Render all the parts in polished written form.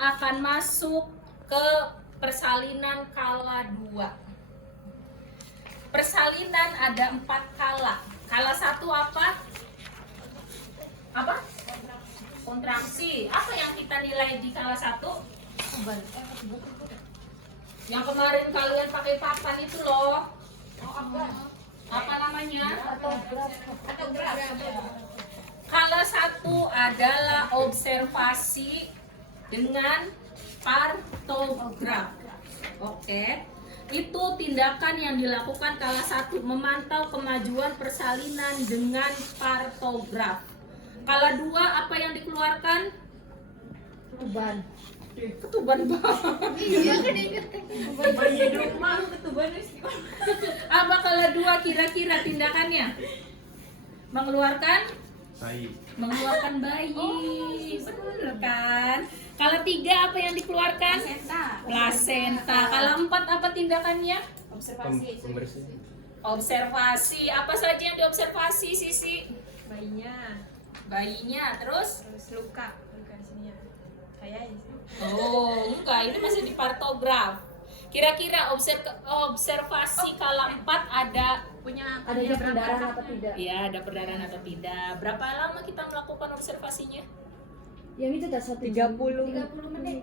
akan masuk ke persalinan kala 2. Persalinan ada 4 kala. Kala 1 apa? Apa? Kontraksi. Apa yang kita nilai di kala 1? Yang kemarin kalian pakai papan itu loh. Apa namanya? Kala 1 adalah observasi dengan partograf. Oke. Itu tindakan yang dilakukan kala 1, memantau kemajuan persalinan dengan partograf. Kala 2 apa yang dikeluarkan? Ketuban. Ketuban banget. Iya kan bayi rumah ketuban. Apa kala 2 kira-kira tindakannya? Mengeluarkan bayi. Mengeluarkan bayi. Bener kan? Kala 3 apa yang dikeluarkan? Plasenta. Kala 4 apa tindakannya? Observasi. Observasi. Apa saja yang diobservasi, Sisi? Bayinya, terus luka di sini ya. Kayak ini. oh, enggak, ini masih di partograf. Kira-kira observasi kala 4 ada perdarahan atau tidak? Iya, ada perdarahan atau tidak. Berapa lama kita melakukan observasinya? Yang itu tak 30 menit.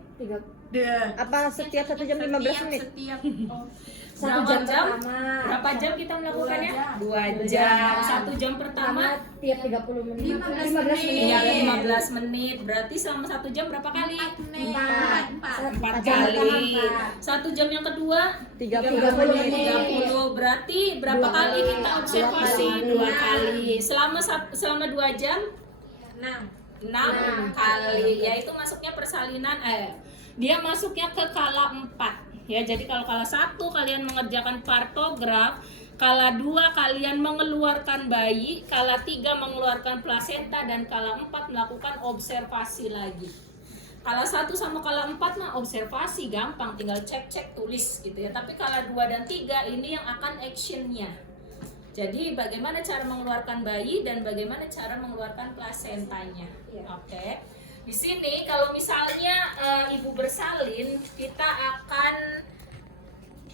Apa setiap 1 jam 15 menit? Setiap 1 jam pertama. Berapa jam kita melakukannya? 2 jam. 1 jam pertama Tiap 30 menit. 15 iya menit. 15 menit. Berarti selama 1 jam berapa kali? 4 jam kali. pertama. 1 jam yang kedua 30 menit. 30. Berarti berapa kali kita observasi? 2 kali. Selama 2 jam 6 kali. Yaitu masuknya persalinan dia masuknya ke kala 4. Ya, jadi kalau kala 1 kalian mengerjakan partograf, kala 2 kalian mengeluarkan bayi, kala 3 mengeluarkan plasenta, dan kala 4 melakukan observasi lagi. Kala 1 sama kala 4 mah observasi gampang, tinggal cek-cek tulis gitu ya. Tapi kala 2 dan 3 ini yang akan actionnya. Jadi bagaimana cara mengeluarkan bayi dan bagaimana cara mengeluarkan plasentanya. Oke. Di sini kalau misalnya ibu bersalin, kita akan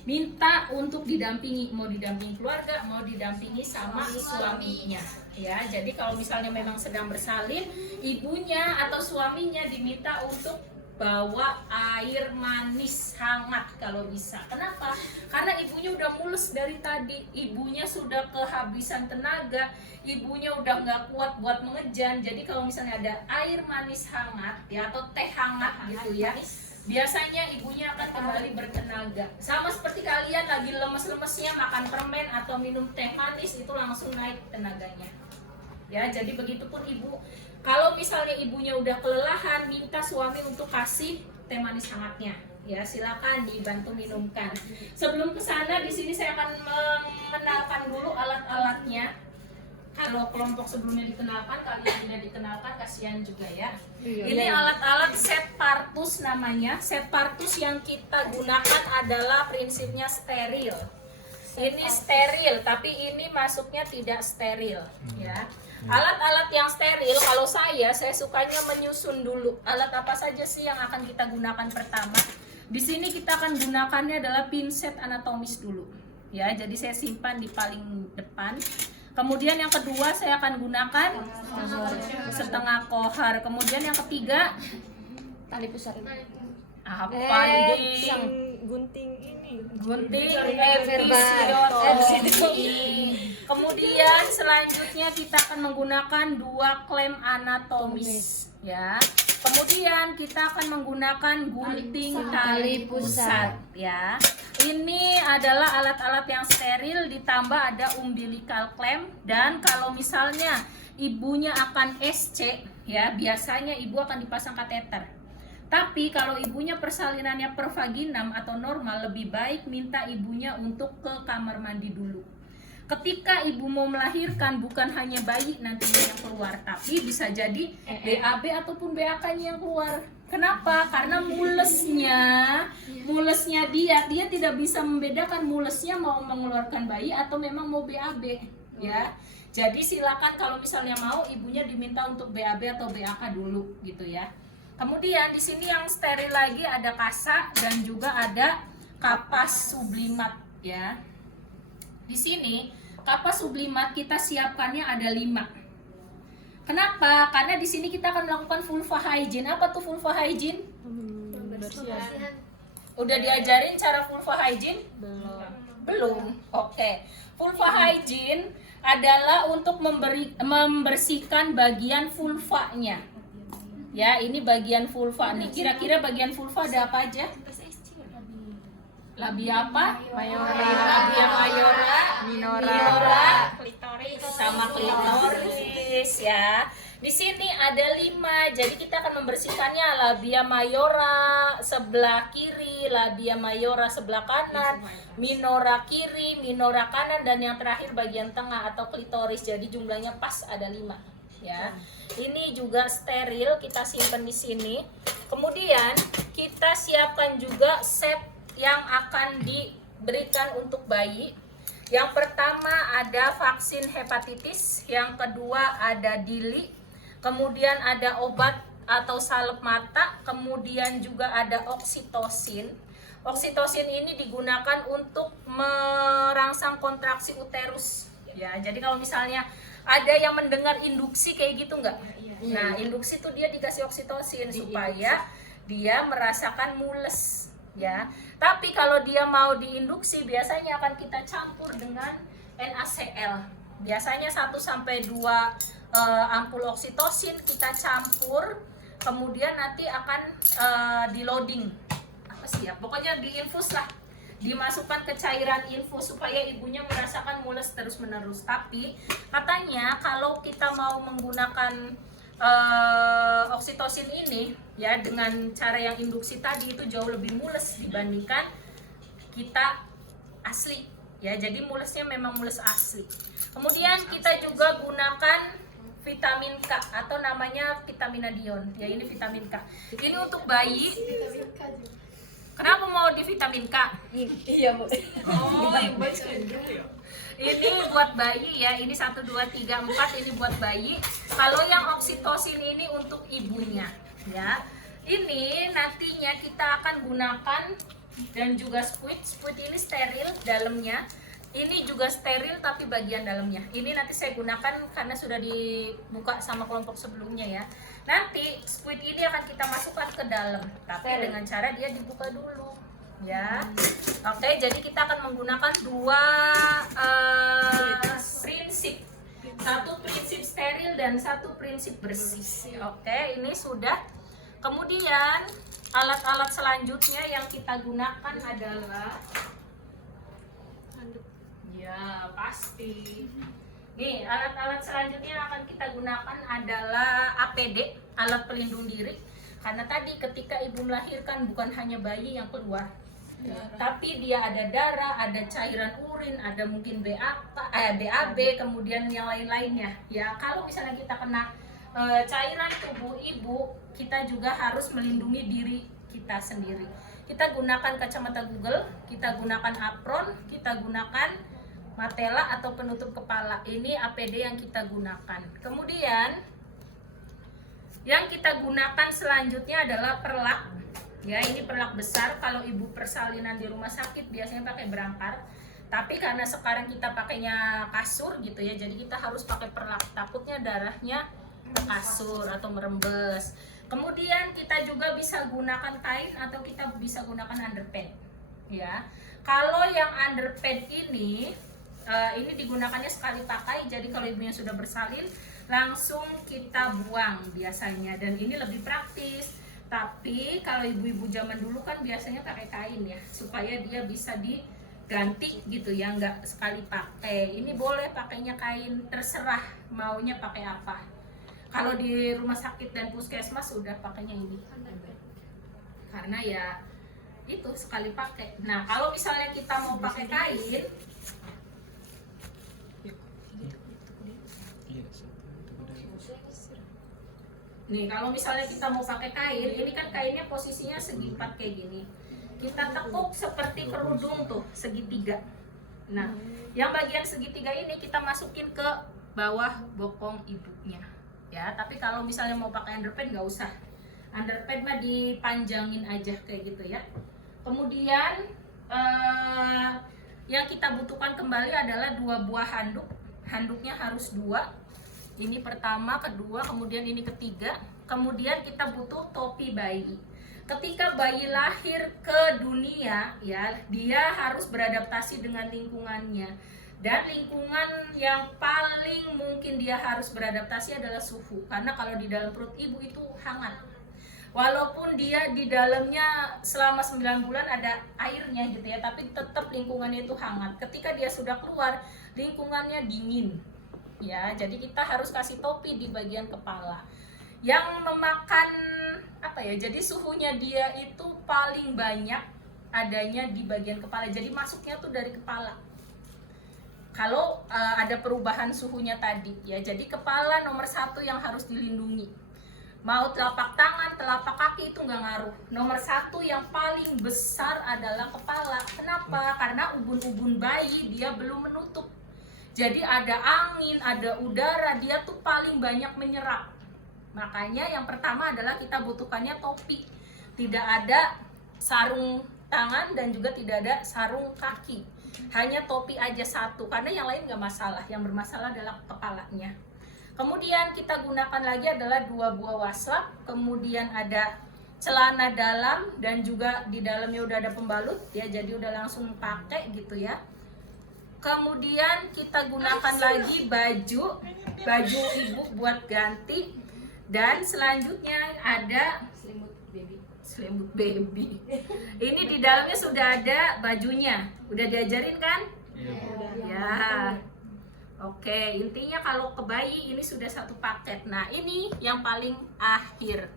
minta untuk didampingi, mau didampingi keluarga, mau didampingi sama suaminya. Ya, jadi kalau misalnya memang sedang bersalin, ibunya atau suaminya diminta untuk bawa air manis hangat kalau bisa. Kenapa? Karena ibunya udah mules dari tadi, ibunya sudah kehabisan tenaga, ibunya udah nggak kuat buat mengejan. Jadi kalau misalnya ada air manis hangat ya, atau teh hangat gitu ya, biasanya ibunya akan kembali bertenaga. Sama seperti kalian lagi lemes-lemesnya makan permen atau minum teh manis, itu langsung naik tenaganya. Ya, jadi begitupun ibu. Kalau misalnya ibunya udah kelelahan, minta suami untuk kasih teh manis hangatnya. Ya, silakan dibantu minumkan. Sebelum ke sana, di sini saya akan mengenalkan dulu alat-alatnya. Kalau kelompok sebelumnya dikenalkan, kalian tidak dikenalkan, kasihan juga ya. Ini alat-alat set partus namanya. Set partus yang kita gunakan adalah prinsipnya steril. Ini steril, tapi ini masuknya tidak steril, ya. Alat-alat yang steril, kalau saya sukanya menyusun dulu. Alat apa saja sih yang akan kita gunakan pertama? Di sini kita akan gunakannya adalah pinset anatomis dulu, ya. Jadi saya simpan di paling depan. Kemudian yang kedua saya akan gunakan setengah kohar. Kemudian yang ketiga Tali pusat. apa ini? Gunting ini. Gunting verbal. Kemudian selanjutnya kita akan menggunakan 2 klem anatomis, ya. Kemudian kita akan menggunakan gunting tali pusat, ya. Ini adalah alat-alat yang steril, ditambah ada umbilical clamp. Dan kalau misalnya ibunya akan SC, ya, biasanya ibu akan dipasang kateter. Tapi kalau ibunya persalinannya per vaginam atau normal, lebih baik minta ibunya untuk ke kamar mandi dulu. Ketika ibu mau melahirkan, bukan hanya bayi nantinya yang keluar, tapi bisa jadi BAB ataupun BAK-nya yang keluar. Kenapa? Karena mulesnya dia tidak bisa membedakan mulesnya mau mengeluarkan bayi atau memang mau BAB, ya. Jadi silakan kalau misalnya mau, ibunya diminta untuk BAB atau BAK dulu gitu ya. Kemudian di sini yang steril lagi ada kasa dan juga ada kapas sublimat ya. Di sini kapas sublimat kita siapkannya ada 5. Kenapa? Karena di sini kita akan melakukan vulva hygiene. Apa tuh vulva hygiene? Udah diajarin cara vulva hygiene? Belum. Oke. Vulva hygiene adalah untuk membersihkan bagian vulvanya. Ya, ini bagian vulva nih. Kira-kira bagian vulva ada apa aja? Labia apa? Labia mayora, minora, klitoris. sama klitoris ya. Di sini ada 5. Jadi kita akan membersihkannya labia mayora sebelah kiri, labia mayora sebelah kanan, minora kiri, minora kanan, dan yang terakhir bagian tengah atau klitoris. Jadi jumlahnya pas ada 5 ya. Ini juga steril, kita simpan di sini. Kemudian kita siapkan juga set yang akan diberikan untuk bayi. Yang pertama ada vaksin hepatitis, yang kedua ada dili, kemudian ada obat atau salep mata, kemudian juga ada oksitosin. Oksitosin ini digunakan untuk merangsang kontraksi uterus ya. Jadi kalau misalnya ada yang mendengar induksi kayak gitu nggak? Nah, induksi tuh dia dikasih oksitosin supaya dia merasakan mules ya. Tapi kalau dia mau diinduksi biasanya akan kita campur dengan NaCl. Biasanya 1 sampai 2 ampul oksitosin kita campur, kemudian nanti akan di loading. Apa sih ya? Pokoknya diinfus lah. Dimasukkan ke cairan infus supaya ibunya merasakan mules terus-menerus. Tapi katanya kalau kita mau menggunakan oksitosin ini ya dengan cara yang induksi tadi itu jauh lebih mules dibandingkan kita asli ya. Jadi mulesnya memang mules asli. Kemudian kita juga gunakan vitamin K atau namanya vitaminadion ya. Ini vitamin K. Ini untuk bayi. Kenapa mau di vitamin K? Iya, Bu. Oh, ini buat bayi ya. Ini 1, 2, 3, 4 ini buat bayi. Kalau yang oksitosin ini untuk ibunya ya. Ini nantinya kita akan gunakan dan juga squid. Squid ini steril dalamnya. Ini juga steril tapi bagian dalamnya. Ini nanti saya gunakan karena sudah dibuka sama kelompok sebelumnya ya. Nanti squid ini akan kita masukkan ke dalam, tapi dengan cara dia dibuka dulu ya. Oke, jadi kita akan menggunakan 2 prinsip. 1 prinsip steril dan 1 prinsip bersih. Oke, ini sudah. Kemudian alat-alat selanjutnya yang kita gunakan adalah ya pasti. Nih, alat-alat selanjutnya yang akan kita gunakan adalah APD, alat pelindung diri. Karena tadi ketika ibu melahirkan bukan hanya bayi yang keluar, tapi dia ada darah, ada cairan urin, ada mungkin BAB, kemudian yang lain-lainnya. Ya, kalau misalnya kita kena cairan tubuh ibu, kita juga harus melindungi diri kita sendiri. Kita gunakan kacamata Google, kita gunakan apron, kita gunakan matela atau penutup kepala. Ini APD yang kita gunakan. Kemudian yang kita gunakan selanjutnya adalah perlak. Ya, ini perlak besar. Kalau ibu persalinan di rumah sakit biasanya pakai berangkar. Tapi karena sekarang kita pakainya kasur gitu ya, jadi kita harus pakai perlak. Takutnya darahnya ke kasur atau merembes. Kemudian kita juga bisa gunakan kain atau kita bisa gunakan underpad. Ya, kalau yang underpad ini digunakannya sekali pakai, jadi kalau ibunya sudah bersalin langsung kita buang biasanya, dan ini lebih praktis. Tapi kalau ibu-ibu zaman dulu kan biasanya pakai kain ya, supaya dia bisa diganti gitu ya, nggak sekali pakai. Ini boleh pakainya kain, terserah maunya pakai apa. Kalau di rumah sakit dan puskesmas sudah pakainya ini, karena ya itu sekali pakai. Nah, kalau misalnya kita mau pakai kain, nih kalau misalnya kita mau pakai kain, ini kan kainnya posisinya segi 4 kayak gini. Kita tekuk seperti kerudung tuh, segitiga. Nah, yang bagian segitiga ini kita masukin ke bawah bokong ibunya. Ya, tapi kalau misalnya mau pakai underpad nggak usah. Underpad mah dipanjangin aja kayak gitu ya. Kemudian yang kita butuhkan kembali adalah 2 buah handuk. Handuknya harus 2. Ini pertama, kedua, kemudian ini ketiga. Kemudian kita butuh topi bayi. Ketika bayi lahir ke dunia, ya, dia harus beradaptasi dengan lingkungannya. Dan lingkungan yang paling mungkin dia harus beradaptasi adalah suhu. Karena kalau di dalam perut ibu itu hangat. Walaupun dia di dalamnya selama 9 bulan ada airnya gitu ya, tapi tetap lingkungannya itu hangat. Ketika dia sudah keluar, lingkungannya dingin. Ya, jadi kita harus kasih topi di bagian kepala. Yang memakan apa ya? Jadi suhunya dia itu paling banyak adanya di bagian kepala. Jadi masuknya tuh dari kepala. Kalau ada perubahan suhunya tadi ya, jadi kepala nomor 1 yang harus dilindungi. Mau telapak tangan, telapak kaki itu nggak ngaruh. Nomor 1 yang paling besar adalah kepala. Kenapa? Karena ubun-ubun bayi dia belum menutup. Jadi ada angin, ada udara, dia tuh paling banyak menyerap. Makanya yang pertama adalah kita butuhkannya topi. Tidak ada sarung tangan dan juga tidak ada sarung kaki. Hanya topi aja 1, karena yang lain nggak masalah. Yang bermasalah adalah kepalanya. Kemudian kita gunakan lagi adalah 2 buah waslap, kemudian ada celana dalam dan juga di dalamnya udah ada pembalut ya, jadi udah langsung pakai gitu ya. Kemudian kita gunakan lagi baju ibu buat ganti, dan selanjutnya ada selimut baby. Ini di dalamnya sudah ada bajunya, udah diajarin kan? Ya. Oke, intinya kalau ke bayi ini sudah 1 paket. Nah, ini yang paling akhir.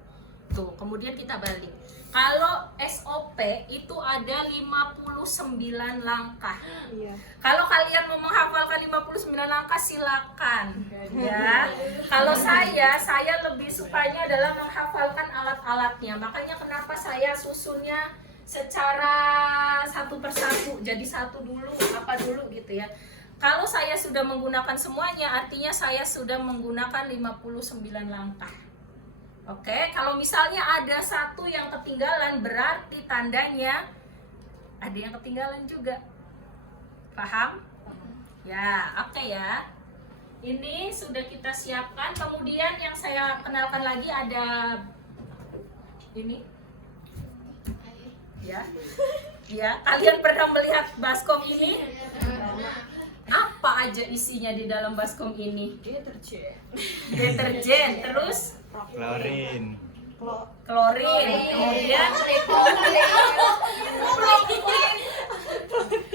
Tuh, kemudian kita balik. Kalau SOP itu ada 59 langkah. Iya. Kalau kalian mau menghafalkan 59 langkah silakan. Ya. Kalau saya lebih sukanya adalah menghafalkan alat-alatnya. Makanya kenapa saya susunnya secara 1 persatu. Jadi 1 dulu, apa dulu gitu ya. Kalau saya sudah menggunakan semuanya, artinya saya sudah menggunakan 59 langkah. Oke, kalau misalnya ada 1 yang ketinggalan, berarti tandanya ada yang ketinggalan juga. Paham? Ya, oke ya. Ini sudah kita siapkan. Kemudian yang saya kenalkan lagi ada ini. Ya. Ya, kalian pernah melihat baskom ini? Apa aja isinya di dalam baskom ini? Deterjen, terus Klorin. klorin,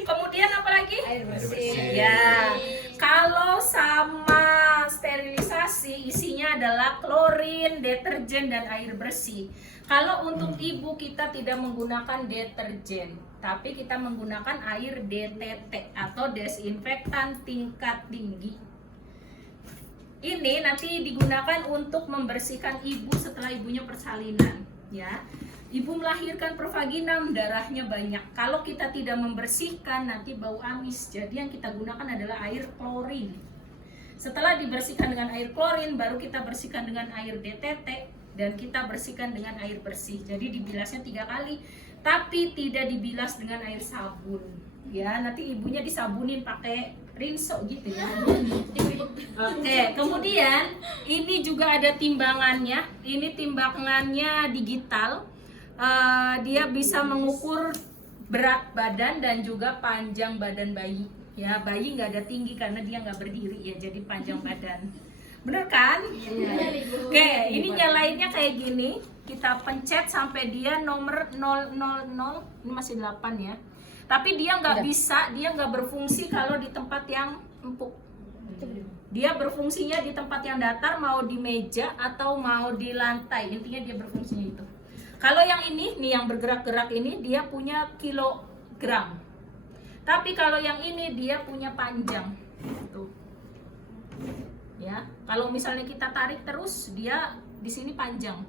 kemudian apa lagi? Air bersih. Ya, kalau sama sterilisasi isinya adalah klorin, deterjen, dan air bersih. Kalau untuk ibu kita tidak menggunakan deterjen, tapi kita menggunakan air DTT atau desinfektan tingkat tinggi. Ini nanti digunakan untuk membersihkan ibu setelah ibunya persalinan, ya. Ibu melahirkan per vaginam, darahnya banyak. Kalau kita tidak membersihkan nanti bau amis. Jadi yang kita gunakan adalah air klorin. Setelah dibersihkan dengan air klorin, baru kita bersihkan dengan air DTT dan kita bersihkan dengan air bersih. Jadi dibilasnya 3 kali, tapi tidak dibilas dengan air sabun. Ya, nanti ibunya disabunin pakai rinso gitu ya. Oke, kemudian ini juga ada timbangannya. Ini timbangannya digital. Dia bisa mengukur berat badan dan juga panjang badan bayi. Ya, bayi nggak ada tinggi karena dia nggak berdiri ya, jadi panjang badan. Bener kan? Oke, ini nyalainnya kayak gini. Kita pencet sampai dia nomor 000, ini masih 8 ya. Tapi dia nggak bisa, dia nggak berfungsi kalau di tempat yang empuk. Dia berfungsinya di tempat yang datar, mau di meja atau mau di lantai. Intinya dia berfungsinya itu. Kalau yang ini, nih yang bergerak-gerak ini, dia punya kilogram. Tapi kalau yang ini dia punya panjang. Tuh. Ya, kalau misalnya kita tarik terus, dia di sini panjang.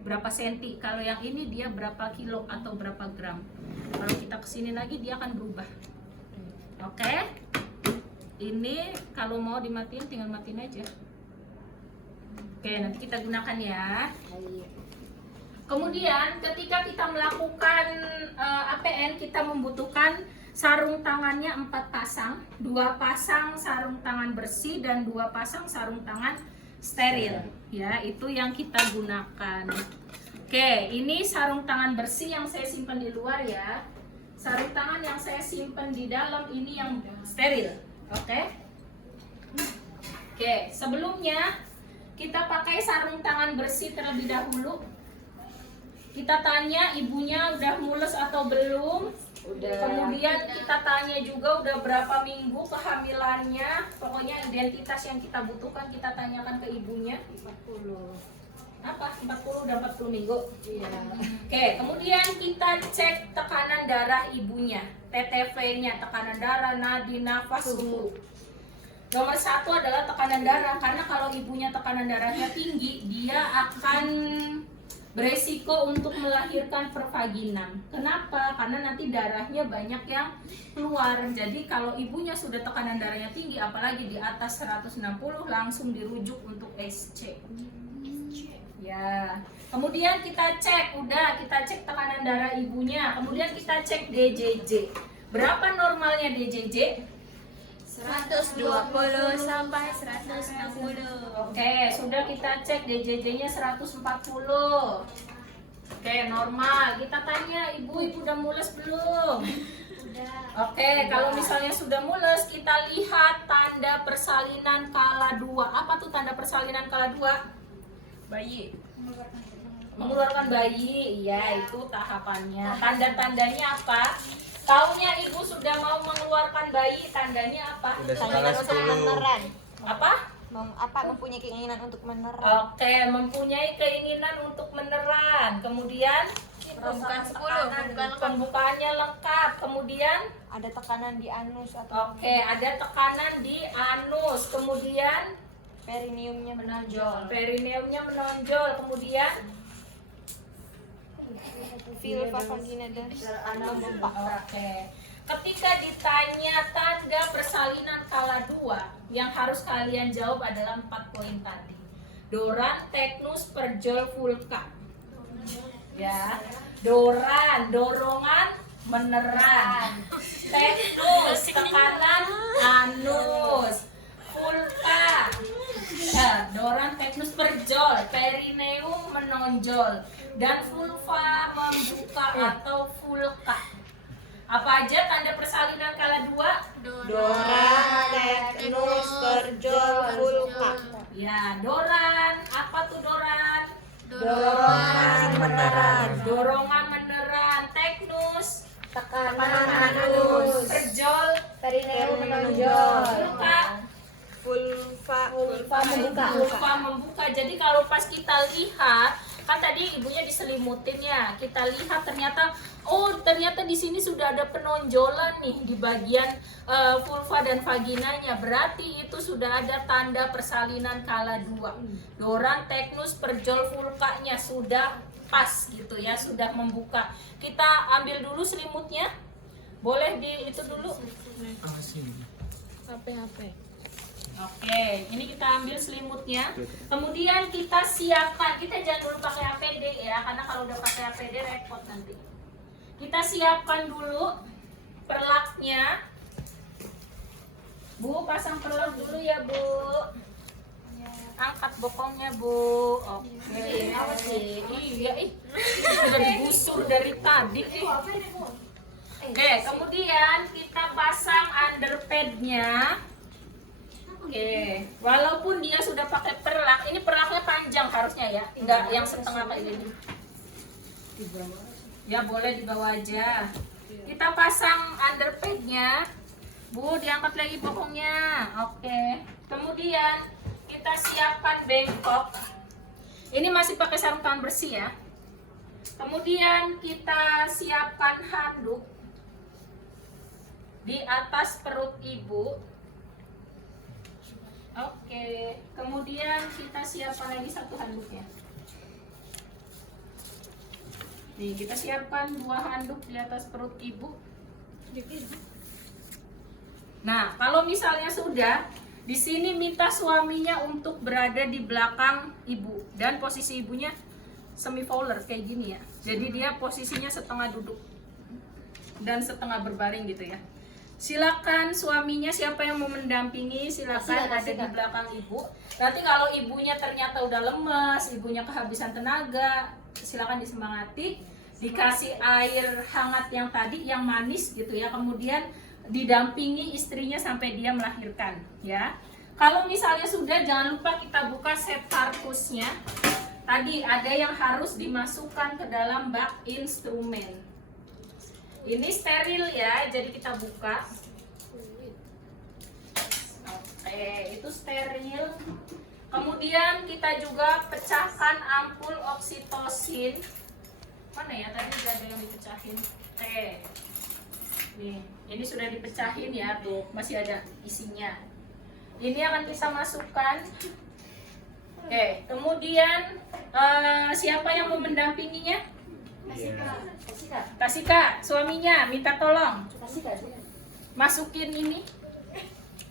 Berapa senti? Kalau yang ini dia berapa kilo atau berapa gram? Kalau kita kesini lagi dia akan berubah. Oke? Ini kalau mau dimatiin tinggal matiin aja. Oke, nanti kita gunakan ya. Kemudian ketika kita melakukan APN, kita membutuhkan sarung tangannya 4 pasang, 2 pasang sarung tangan bersih dan 2 pasang sarung tangan steril. Ya, itu yang kita gunakan. Oke, ini sarung tangan bersih yang saya simpan di luar ya. Sarung tangan yang saya simpan di dalam ini yang steril. Oke. Oke, sebelumnya kita pakai sarung tangan bersih terlebih dahulu. Kita tanya ibunya udah mulus atau belum. Udah. Kemudian kita tanya juga udah berapa minggu kehamilannya. Pokoknya identitas yang kita butuhkan kita tanyakan ke ibunya. 40. Apa? 40 udah 40 minggu. Iya. Oke, kemudian kita cek tekanan darah ibunya, TTV-nya, tekanan darah, nadi, nafas, suhu. Nomor 1 adalah tekanan darah, karena kalau ibunya tekanan darahnya tinggi, dia akan beresiko untuk melahirkan pervaginam. Kenapa? Karena nanti darahnya banyak yang keluar. Jadi kalau ibunya sudah tekanan darahnya tinggi, apalagi di atas 160, langsung dirujuk untuk SC. Ya. Kemudian kita cek, kita cek tekanan darah ibunya. Kemudian kita cek DJJ. Berapa normalnya DJJ? 120 sampai 160. Oke, sudah kita cek DJJ-nya 140. Oke, normal. Kita tanya, ibu udah mulus belum? Oke, kalau misalnya sudah mulus, kita lihat tanda persalinan kala 2. Apa tuh tanda persalinan kala 2? Bayi. Mengeluarkan bayi. Iya, itu tahapannya. Tanda-tandanya apa? Taunya ibu sudah mau mengeluarkan bayi, tandanya apa? Udah Keinginan skala untuk 10. meneran. Apa? Mempunyai keinginan untuk meneran. Oke, mempunyai keinginan untuk meneran. Kemudian Bukan 10, bukan pembukaannya lengkap. Kemudian Ada tekanan di anus atau oke, ada tekanan di anus. Kemudian perineumnya menonjol. perineumnya menonjol. Kemudian Vulva, vagina dan membuka. oke. Ketika ditanya tanda persalinan kala 2, yang harus kalian jawab adalah 4 poin tadi. Doran, teknus, perjol, vulka. Ya. Doran, dorongan, meneran. Teknus, tekanan, anus. Vulka. Ya, doran, teknus, perjol, perineum, menonjol, dan vulva, membuka atau vulka. Apa aja tanda persalinan kala 2? Doran, teknus, perjol, vulka. Ya, doran. Apa tuh doran? Dorongan meneran. Dorongan meneran. Teknus. Tekanan anus. Perjol. Perineum menonjol. Vulka. Vulva membuka. Vulva membuka. Jadi kalau pas kita lihat, kan tadi ibunya diselimutin ya. Kita lihat ternyata, oh ternyata di sini sudah ada penonjolan nih di bagian vulva dan vaginanya. Berarti itu sudah ada tanda persalinan kala 2. Doran, teknus, perjol, vulkanya sudah pas gitu ya, sudah membuka. Kita ambil dulu selimutnya. Boleh di itu dulu. Oke, ini kita ambil selimutnya. Kemudian kita siapkan. Kita jangan dulu pakai APD ya, karena kalau udah pakai APD repot nanti. Kita siapkan dulu perlaknya. Bu, pasang perlak dulu ya, Bu. Angkat bokongnya, Bu. Oke. Iya, sudah digusur dari tadi. Oke, kemudian kita pasang underpadnya. Oke, walaupun dia sudah pakai perlak, ini perlaknya panjang harusnya ya, enggak yang setengah kayak gini. Ya boleh di bawah aja. Kita pasang underpadnya, Bu, diangkat lagi bokongnya. Oke, kemudian kita siapkan bengkok. Ini masih pakai sarung tangan bersih ya. Kemudian kita siapkan handuk di atas perut ibu. Oke, kemudian kita siapkan lagi satu handuknya. Nih, kita siapkan 2 handuk di atas perut ibu. Nah, kalau misalnya sudah, di sini minta suaminya untuk berada di belakang ibu dan posisi ibunya semi fowler kayak gini ya. Jadi dia posisinya setengah duduk dan setengah berbaring gitu ya. Silakan suaminya siapa yang mau mendampingi silakan ada di belakang ibu. Nanti kalau ibunya ternyata udah lemas, ibunya kehabisan tenaga, silakan disemangati, dikasih air hangat yang tadi yang manis gitu ya. Kemudian didampingi istrinya sampai dia melahirkan ya. Kalau misalnya sudah, jangan lupa kita buka set parkusnya. Tadi ada yang harus dimasukkan ke dalam bak instrumen. Ini steril ya, jadi kita buka. Oke, itu steril. Kemudian kita juga pecahkan ampul oksitosin. Mana ya, tadi udah ada yang dipecahin. Oke. Nih, ini sudah dipecahin ya, tuh masih ada isinya. Ini akan kita masukkan. Oke, kemudian siapa yang mau mendampinginya? Tasika, suaminya minta tolong masukin ini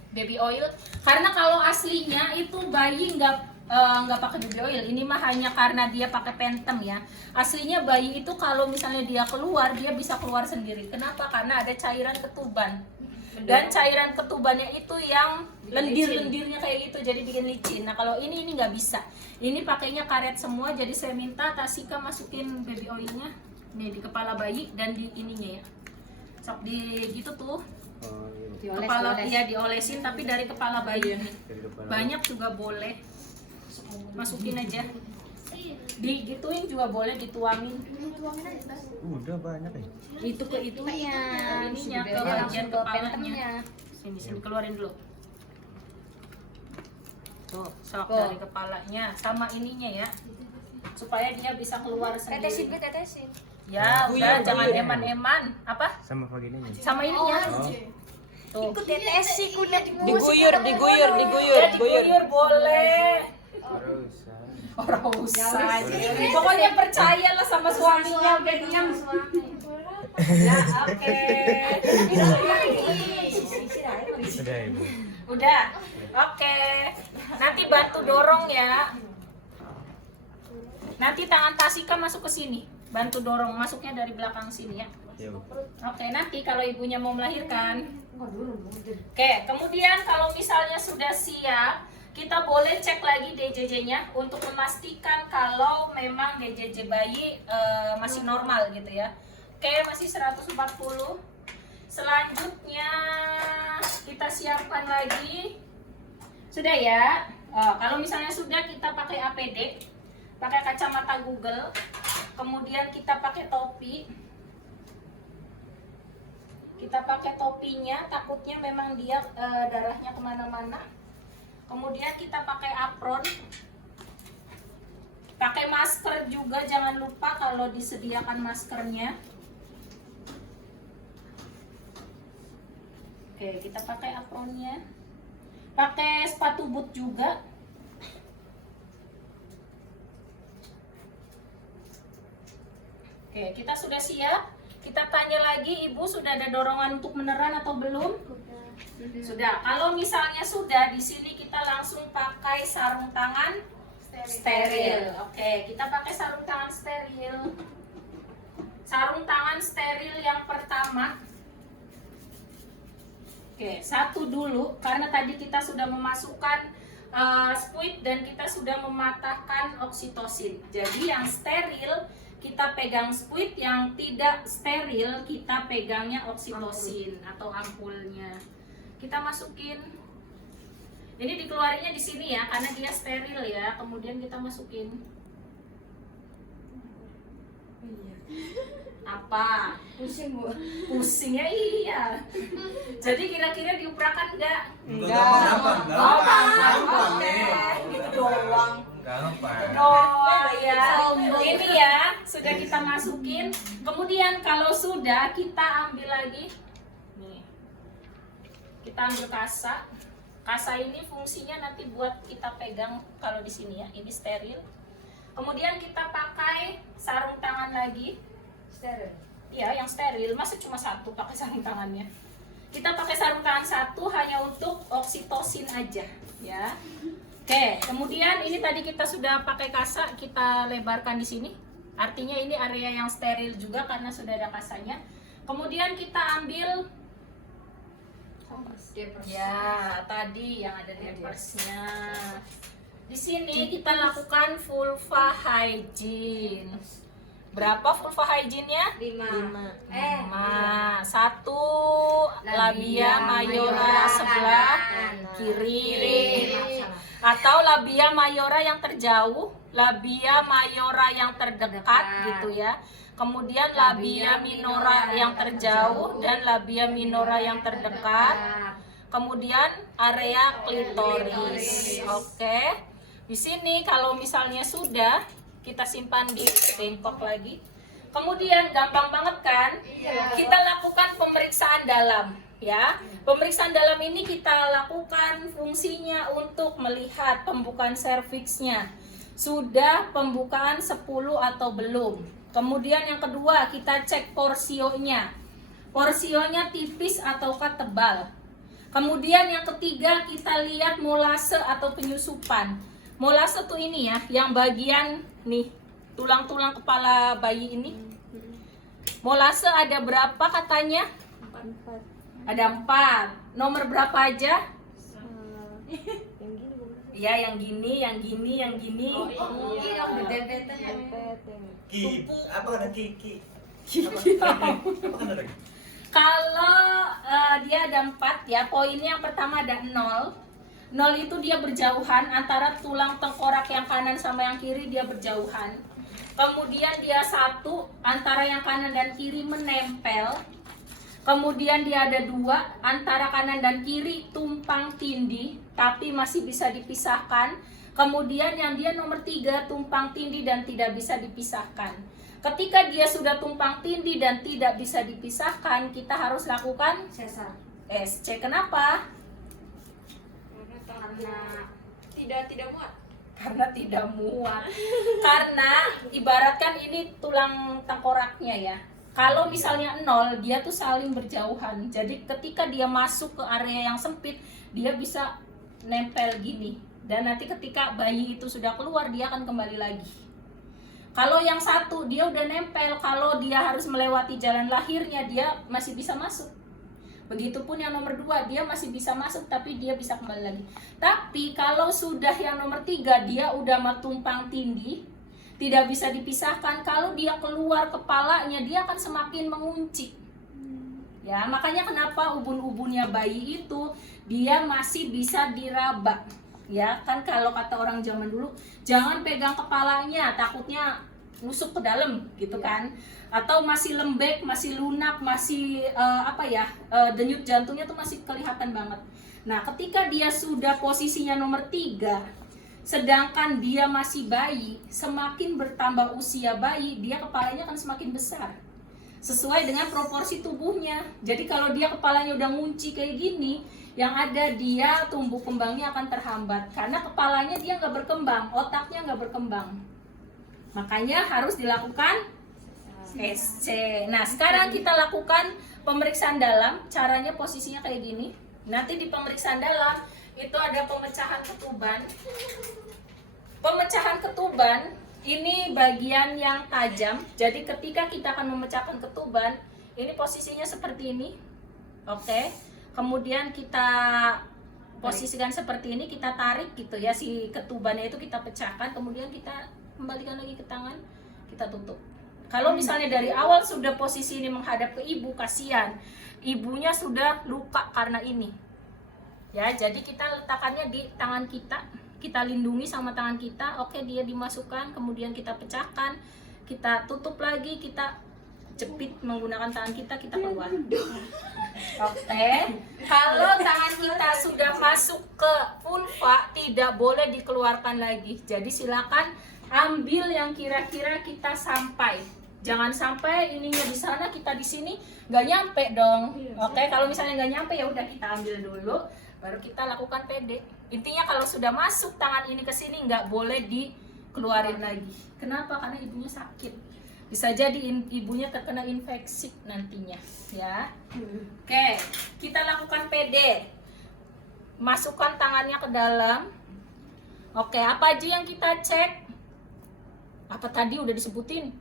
baby oil. Karena kalau aslinya itu bayi nggak pakai baby oil. Ini mah hanya karena dia pakai Pentem ya. Aslinya bayi itu kalau misalnya dia keluar, dia bisa keluar sendiri. Kenapa? Karena ada cairan ketuban. Dan cairan ketubannya itu yang lendir-lendirnya kayak gitu, jadi bikin licin. Nah kalau ini nggak bisa. Ini pakainya karet semua, jadi saya minta Tasika masukin baby oilnya nih di kepala bayi dan di ininya ya. Sok di gitu tuh. Kepala ya diolesin tapi dari kepala bayi. Banyak juga boleh. Masukin aja. Digituin juga boleh, dituangin. Udah banyak ya. Itu ke itunya, ininya ke bagian kepalanya. Sini keluarin dulu. Tuh, sok dari kepalanya sama ininya ya. Supaya dia bisa keluar sendiri. Tetesin. Ya, udah jangan eman-eman. Apa? Sama vaginanya. Sama ininya. Tuh. Tetesi kulit Diguyur Diguyur boleh. Terusan. Orang usah. Pokoknya percayalah sama suaminya, udah diam. Ya, oke. Sudah ibu. Udah. Oke. Nanti bantu dorong ya. Nanti tangan Tasika masuk ke sini. Bantu dorong, masuknya dari belakang sini ya. Ya, Bu. Oke, nanti kalau ibunya mau melahirkan. Oke, kemudian kalau misalnya sudah siap, kita boleh cek lagi DJJ-nya untuk memastikan kalau memang DJJ bayi masih normal gitu ya. Oke, masih 140. Selanjutnya kita siapkan lagi. Sudah ya. Kalau misalnya sudah, kita pakai APD, pakai kacamata Google, kemudian kita pakai topi. Kita pakai topinya, takutnya memang dia darahnya kemana-mana. Kemudian kita pakai apron, pakai masker juga, jangan lupa kalau disediakan maskernya. Oke, kita pakai apronnya, pakai sepatu boot juga. Oke, kita sudah siap. Kita tanya lagi, ibu sudah ada dorongan untuk meneran atau belum? Sudah. Kalau misalnya sudah, di sini kita langsung pakai sarung tangan steril. Oke, kita pakai sarung tangan steril. Sarung tangan steril yang pertama. Oke, satu dulu karena tadi kita sudah memasukkan squid dan kita sudah mematahkan oksitosin. Jadi yang steril kita pegang squid, yang tidak steril kita pegangnya oksitosin atau ampulnya. Kita masukin. Ini dikeluarinya di sini ya karena dia steril ya. Kemudian kita masukin. Apa? Pusing, Bu. Pusing ya, iya. Jadi kira-kira diuprakan enggak? Gampang. Oke, gitu doang. Gampang. Oh ya, ini ya sudah kita masukin. Kemudian kalau sudah kita ambil lagi. Nih, kita ambil kasa. Kasa ini fungsinya nanti buat kita pegang kalau di sini ya. Ini steril. Kemudian kita pakai sarung tangan lagi. Steril. Ya, yang steril. Masa cuma satu pakai sarung tangannya? Kita pakai sarung tangan satu hanya untuk oksitosin aja, ya. Oke, kemudian ini tadi kita sudah pakai kasa, kita lebarkan di sini. Artinya ini area yang steril juga karena sudah ada kasanya. Kemudian kita ambil ya tadi yang ada dampersnya. Di sini kita lakukan vulva hygiene. Berapa vulva hygiene-nya? 5. 5. 1 labia mayora sebelah kiri. Atau labia mayora yang terjauh, labia mayora yang terdekat gitu ya. Kemudian labia minora yang terjauh dan labia minora yang terdekat. Kemudian area klitoris. Oke. Di sini kalau misalnya sudah, kita simpan di bengkok lagi. Kemudian gampang banget kan? Kita lakukan pemeriksaan dalam. Ya, pemeriksaan dalam ini kita lakukan fungsinya untuk melihat pembukaan serviksnya. Sudah pembukaan 10 atau belum. Kemudian yang kedua, kita cek porsionya. Porsionya tipis ataukah tebal. Kemudian yang ketiga, kita lihat molase atau penyusupan. Molase tuh ini ya, yang bagian nih, tulang-tulang kepala bayi ini. Molase ada berapa katanya? 4. Ada 4. Nomor berapa aja? Ya, yang gini, yang gini, yang gini. Ki, apa kata Ki? Apa kata lagi? Kalau dia ada 4 ya, poinnya yang pertama ada 0. 0 itu dia berjauhan antara tulang tengkorak yang kanan sama yang kiri, dia berjauhan. Kemudian dia 1 antara yang kanan dan kiri menempel. Kemudian dia ada 2 antara kanan dan kiri tumpang tindih tapi masih bisa dipisahkan. Kemudian yang dia nomor 3 tumpang tindih dan tidak bisa dipisahkan. Ketika dia sudah tumpang tindih dan tidak bisa dipisahkan, kita harus lakukan Sesar. SC. Kenapa? Karena tidak muat. Karena tidak muat. Karena ibaratkan ini tulang tengkoraknya ya. Kalau misalnya 0, dia tuh saling berjauhan. Jadi ketika dia masuk ke area yang sempit, dia bisa nempel gini. Dan nanti ketika bayi itu sudah keluar, dia akan kembali lagi. Kalau yang 1, dia udah nempel. Kalau dia harus melewati jalan lahirnya, dia masih bisa masuk. Begitupun yang nomor 2, dia masih bisa masuk, tapi dia bisa kembali lagi. Tapi kalau sudah yang nomor 3, dia udah tumpang tindih, tidak bisa dipisahkan. Kalau dia keluar kepalanya, dia akan semakin mengunci. Ya, makanya kenapa ubun-ubunnya bayi itu dia masih bisa diraba. Ya, kan kalau kata orang zaman dulu, jangan pegang kepalanya, takutnya nusuk ke dalam gitu kan. Atau masih lembek, masih lunak, masih denyut jantungnya tuh masih kelihatan banget. Nah, ketika dia sudah posisinya nomor 3, sedangkan dia masih bayi, semakin bertambah usia bayi, dia kepalanya akan semakin besar. Sesuai dengan proporsi tubuhnya. Jadi kalau dia kepalanya udah ngunci kayak gini, yang ada dia tumbuh kembangnya akan terhambat. Karena kepalanya dia nggak berkembang, otaknya nggak berkembang. Makanya harus dilakukan SC. Nah, sekarang kita lakukan pemeriksaan dalam. Caranya posisinya kayak gini. Nanti di pemeriksaan dalam itu ada pemecahan ketuban. Pemecahan ketuban ini bagian yang tajam. Jadi ketika kita akan memecahkan ketuban, ini posisinya seperti ini. Oke. Kemudian kita posisikan seperti ini, kita tarik gitu ya, si ketubannya itu kita pecahkan, kemudian kita kembalikan lagi ke tangan, kita tutup. Kalau misalnya dari awal sudah posisi ini menghadap ke ibu, kasihan. Ibunya sudah luka karena ini. Ya, jadi kita letakkannya di tangan kita lindungi sama tangan kita. Oke, dia dimasukkan, kemudian kita pecahkan, kita tutup lagi, kita jepit menggunakan tangan kita keluar. Oke, kalau tangan kita sudah masuk ke vulva, tidak boleh dikeluarkan lagi. Jadi silakan ambil yang kira-kira kita sampai. Jangan sampai ininya di sana, kita di sini nggak nyampe dong. Oke, kalau misalnya nggak nyampe ya udah kita ambil dulu, baru kita lakukan PD. Intinya kalau sudah masuk tangan ini ke sini nggak boleh dikeluarin lagi. Kenapa? Karena ibunya sakit. Bisa jadi ibunya terkena infeksi nantinya, ya. Oke, kita lakukan PD. Masukkan tangannya ke dalam. Oke, apa aja yang kita cek? Apa tadi udah disebutin?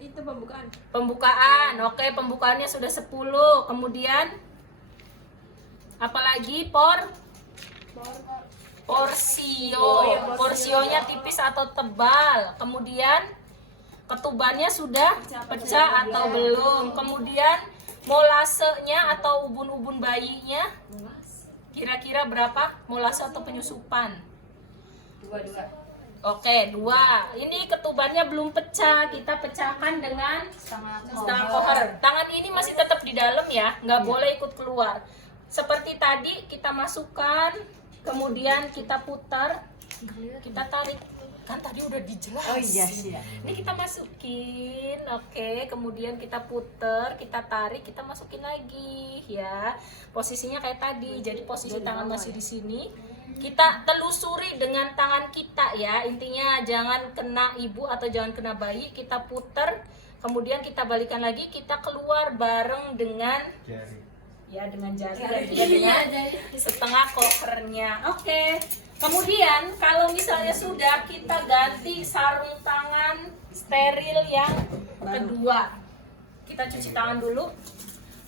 Itu pembukaan. Pembukaan. Oke, pembukaannya sudah 10. Kemudian apalagi porsio. Porsionya tipis atau tebal. Kemudian ketubannya sudah pecah atau belum. Kemudian molasenya atau ubun-ubun bayinya kira-kira berapa molase atau penyusupan? 2. Oke, 2. Ini ketubannya belum pecah, kita pecahkan dengan setengah kohor. Tangan ini masih tetap di dalam ya, nggak boleh ikut keluar. Seperti tadi kita masukkan, kemudian kita putar, kita tarik. Kan tadi udah dijelasin. Oh iya sih. Ini kita masukin, oke. Kemudian kita putar, kita tarik, kita masukin lagi, ya. Posisinya kayak tadi. Jadi posisi tangan masih di sini. Kita telusuri dengan tangan kita, ya. Intinya jangan kena ibu atau jangan kena bayi. Kita putar, kemudian kita balikan lagi. Kita keluar bareng dengan Jari. ya dengan jari dan juga dengan setengah kokernya. Oke. Kemudian kalau misalnya sudah, kita ganti sarung tangan steril yang kedua. Kita cuci tangan dulu.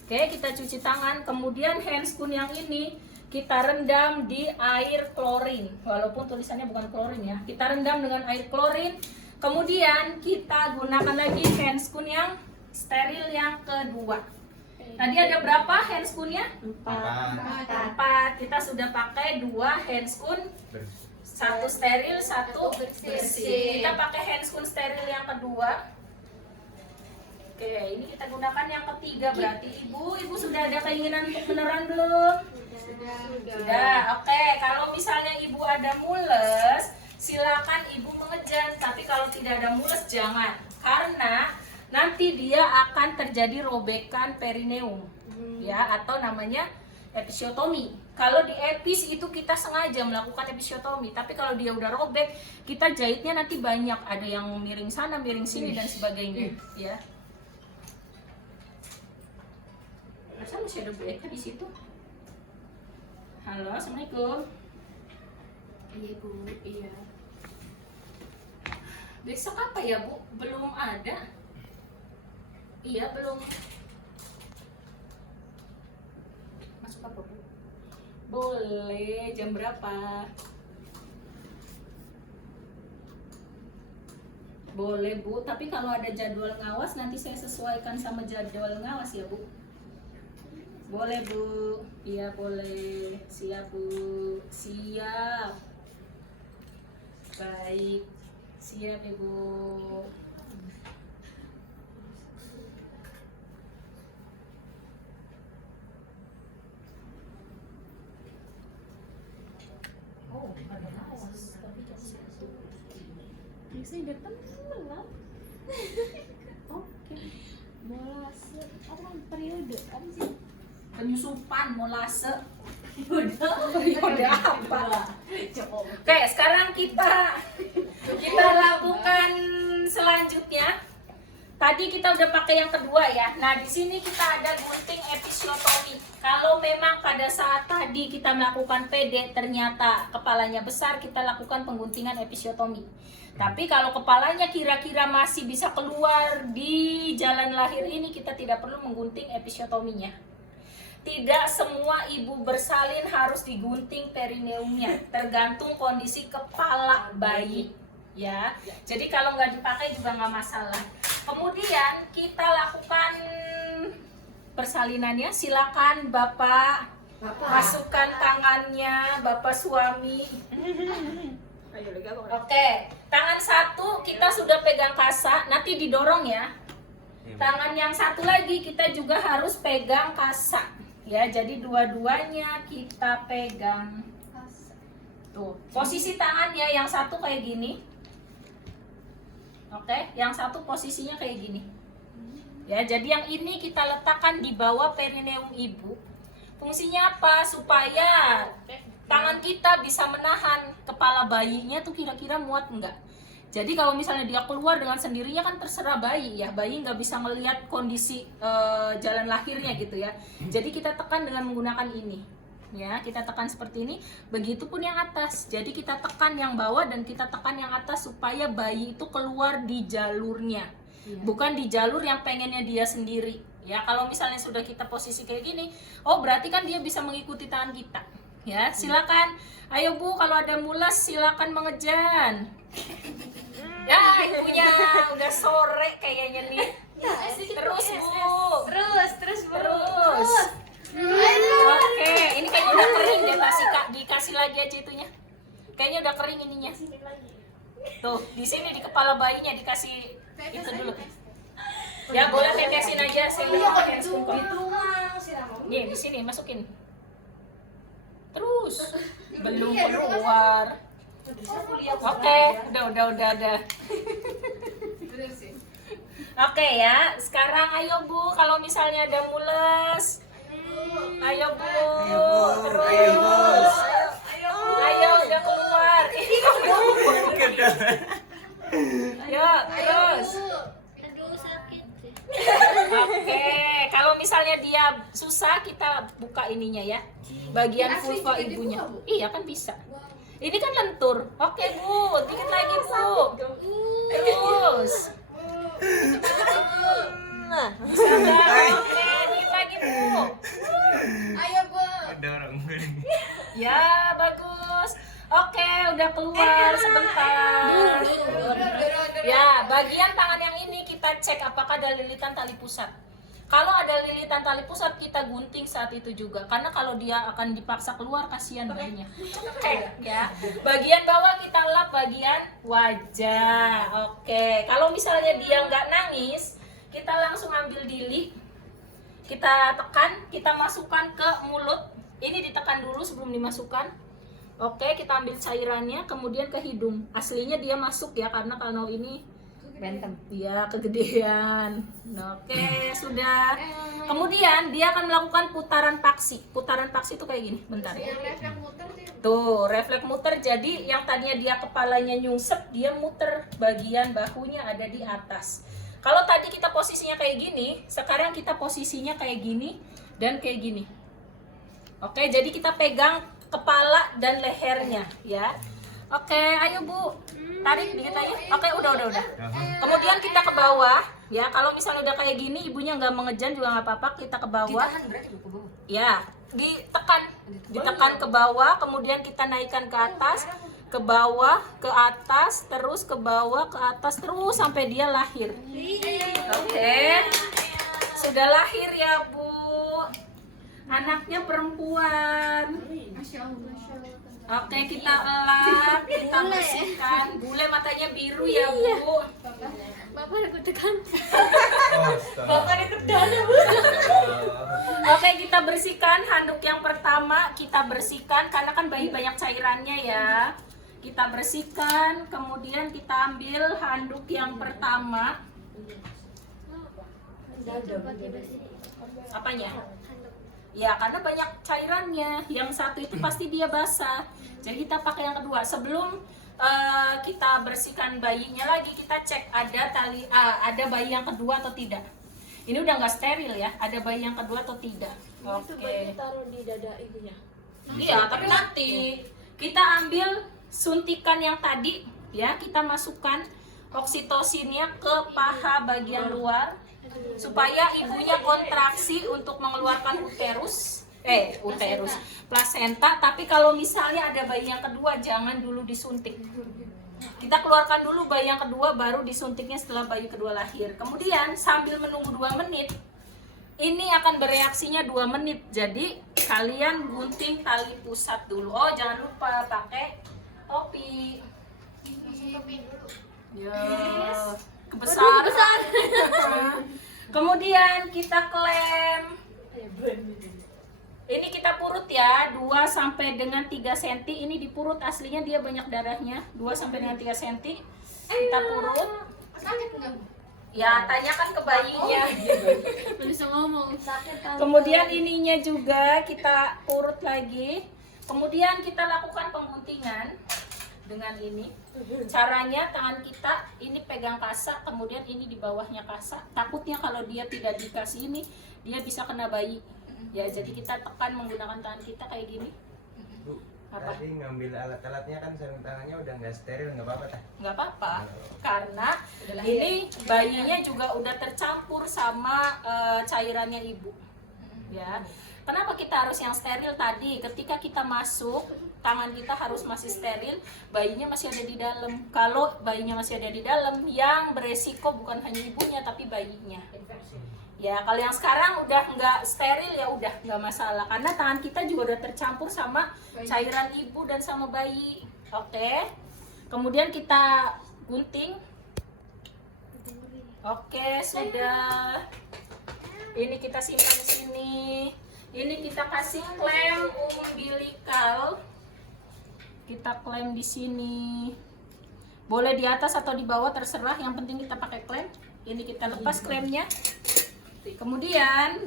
Oke, kita cuci tangan. Kemudian handscoon yang ini kita rendam di air klorin. Walaupun tulisannya bukan klorin ya. Kita rendam dengan air klorin. Kemudian kita gunakan lagi handscoon yang steril yang kedua. Tadi ada berapa handscoon-nya? 4. Kita sudah pakai 2 handscoon, 1 steril, 1 bersih. Kita pakai handscoon steril yang kedua. Oke, ini kita gunakan yang ketiga. Berarti ibu sudah ada keinginan untuk beneran belum? Sudah. Oke, kalau misalnya ibu ada mules, silakan ibu mengejan. Tapi kalau tidak ada mules jangan, karena nanti dia akan terjadi robekan perineum, ya, atau namanya episiotomi. Kalau di epis itu kita sengaja melakukan episiotomi, tapi kalau dia udah robek, kita jahitnya nanti banyak, ada yang miring sana, miring sini dan sebagainya, ya. Masa masih ada Bu Eka di situ? Halo, assalamualaikum. Iya Bu, iya. Besok apa ya Bu? Belum ada. Iya, belum. Masuk apa, Bu? Boleh, jam berapa? Boleh, Bu, tapi kalau ada jadwal ngawas nanti saya sesuaikan sama jadwal ngawas ya, Bu. Boleh, Bu. Iya, boleh. Siap, Bu. Siap. Baik. Siap, Ibu. Oh, ada ngawas. Tapi jam 1. Biasanya datang malam. Oke. Molase. Apa periode? Apa sih? Penyusupan molase. Periode apa? Oke, sekarang kita lakukan selanjutnya. Tadi kita udah pakai yang kedua ya. Nah, di sini kita ada gunting episiotomi. Kalau memang pada saat tadi kita melakukan PD ternyata kepalanya besar, kita lakukan pengguntingan episiotomi. Tapi kalau kepalanya kira-kira masih bisa keluar di jalan lahir ini, kita tidak perlu menggunting episiotominya. Tidak semua ibu bersalin harus digunting perineumnya, tergantung kondisi kepala bayi. Ya, jadi kalau nggak dipakai juga nggak masalah. Kemudian kita lakukan persalinannya. Silakan Bapak masukkan tangannya, Bapak suami. Oke, tangan satu kita sudah pegang kasa, nanti didorong ya. Tangan yang satu lagi kita juga harus pegang kasa. Ya, jadi dua-duanya kita pegang. Tuh, posisi tangannya yang satu kayak gini. Oke, yang satu posisinya kayak gini. Ya, jadi yang ini kita letakkan di bawah perineum ibu. Fungsinya apa? Supaya tangan kita bisa menahan kepala bayinya tuh kira-kira muat enggak. Jadi kalau misalnya dia keluar dengan sendirinya kan terserah bayi ya. Bayi nggak bisa melihat kondisi jalan lahirnya gitu ya. Jadi kita tekan dengan menggunakan ini. ya, kita tekan seperti ini. Begitupun yang atas. Jadi kita tekan yang bawah dan kita tekan yang atas supaya bayi itu keluar di jalurnya, bukan di jalur yang pengennya dia sendiri. Ya, kalau misalnya sudah kita posisi kayak gini, oh berarti kan dia bisa mengikuti tangan kita. Ya, silakan. Ayo Bu, kalau ada mulas silakan mengejan. Ya, ibunya udah sore kayaknya nih. Terus Bu. Terus Bu. Terus. Oke, ini kayaknya udah kering deh, dikasih lagi aja itunya. Kayaknya udah kering ininya. Tuh, di sini di kepala bayinya dikasih itu dulu. Ya, boleh tetesin aja, saya lihat pakai spoon kok. Nih, di sini masukin. Terus. Belum keluar. Oke, udah. Oke ya, sekarang ayo Bu, kalau misalnya ada mules, ayo Bu, terus, ayo udah keluar, ayo terus. Oke, kalau misalnya dia susah kita buka ininya ya, bagian vulva ibunya. Iya kan bisa. Ini kan lentur. Oke Bu, dikit lagi Bu. Terus. Bisa nggak? Oke, dikit lagi Bu. Ayo Bu. Dorong. Ya, bagus. Oke, udah keluar sebentar. Ya, bagian tangan yang ini kita cek apakah ada lilitan tali pusat. Kalau ada lilitan tali pusat kita gunting saat itu juga, karena kalau dia akan dipaksa keluar kasihan bayinya. Cek ya. Bagian bawah kita lap bagian wajah. Oke. Kalau misalnya dia nggak nangis, kita langsung ambil dili, kita tekan, kita masukkan ke mulut. Ini ditekan dulu sebelum dimasukkan. Oke, kita ambil cairannya, kemudian ke hidung. Aslinya dia masuk ya, karena kalau ini Benteng. dia kegedean. Oke, sudah. Kemudian dia akan melakukan putaran paksi. Putaran paksi itu kayak gini. Bentar ya. Tuh, refleks muter. Jadi yang tadinya dia kepalanya nyungsep, dia muter bagian bahunya ada di atas. Kalau tadi kita posisinya kayak gini, sekarang kita posisinya kayak gini dan kayak gini. Oke, jadi kita pegang kepala dan lehernya ya. Oke, ayo Bu. Tarik dikit lagi. Oke, udah. Kemudian kita ke bawah, ya. Kalau misalnya udah kayak gini, ibunya nggak mengejan juga nggak apa-apa. Kita ke bawah. Ya, ditekan ke bawah. Kemudian kita naikkan ke atas, ke bawah, ke atas, terus ke bawah, ke atas, terus sampai dia lahir. Oke, sudah lahir ya Bu. Anaknya perempuan. Oke, kita elap, kita bersihkan. Bule matanya biru ya Bu. Bapak aku tekan. Bapak ditekan ya Bu. Oke, kita bersihkan handuk yang pertama. Kita bersihkan karena kan bayi banyak cairannya ya. Kita bersihkan, kemudian kita ambil handuk yang pertama. Apanya? Ya, karena banyak cairannya. Yang satu itu pasti dia basah. Jadi kita pakai yang kedua. Sebelum kita bersihkan bayinya lagi, kita cek ada bayi yang kedua atau tidak. Ini udah nggak steril ya. Ada bayi yang kedua atau tidak. Itu bayi taruh di dada ibunya. Iya, tapi nanti kita ambil suntikan yang tadi ya, kita masukkan oksitosinnya ke paha bagian luar supaya ibunya kontraksi untuk mengeluarkan uterus plasenta. Tapi kalau misalnya ada bayi yang kedua, jangan dulu disuntik. Kita keluarkan dulu bayi yang kedua, baru disuntiknya setelah bayi kedua lahir. Kemudian sambil menunggu 2 menit, ini akan bereaksinya 2 menit. Jadi kalian gunting tali pusat dulu. Oh, jangan lupa pakai topi. Ya, kebesaran. Kemudian kita klem. Ini kita purut ya, 2 sampai dengan 3 cm. Ini di purut, aslinya dia banyak darahnya. 2 sampai dengan 3 cm. Kita purut. Ya, tanyakan ke bayinya. Bisa ngomong. Kemudian ininya juga kita purut lagi. Kemudian kita lakukan pengguntingan dengan ini. Caranya tangan kita ini pegang kasa, kemudian ini di bawahnya kasa. Takutnya kalau dia tidak dikasih ini, dia bisa kena bayi. Ya, jadi kita tekan menggunakan tangan kita kayak gini. Bu, Apa? tadi ngambil alat-alatnya kan sarung tangannya udah nggak steril, nggak apa-apa tah? Nggak apa-apa, karena ini bayinya juga udah tercampur sama cairannya ibu. Ya, kenapa kita harus yang steril tadi? Ketika kita masuk, tangan kita harus masih steril, bayinya masih ada di dalam. Kalau bayinya masih ada di dalam, yang beresiko bukan hanya ibunya tapi bayinya. Ya, kalau yang sekarang udah nggak steril ya udah nggak masalah, karena tangan kita juga udah tercampur sama cairan ibu dan sama bayi. Oke, kemudian kita gunting. Oke, sudah. Ini kita simpan di sini. Ini kita kasih klem umbilikal. Kita klem di sini. Boleh di atas atau di bawah terserah, yang penting kita pakai klem. Ini kita lepas klemnya. Kemudian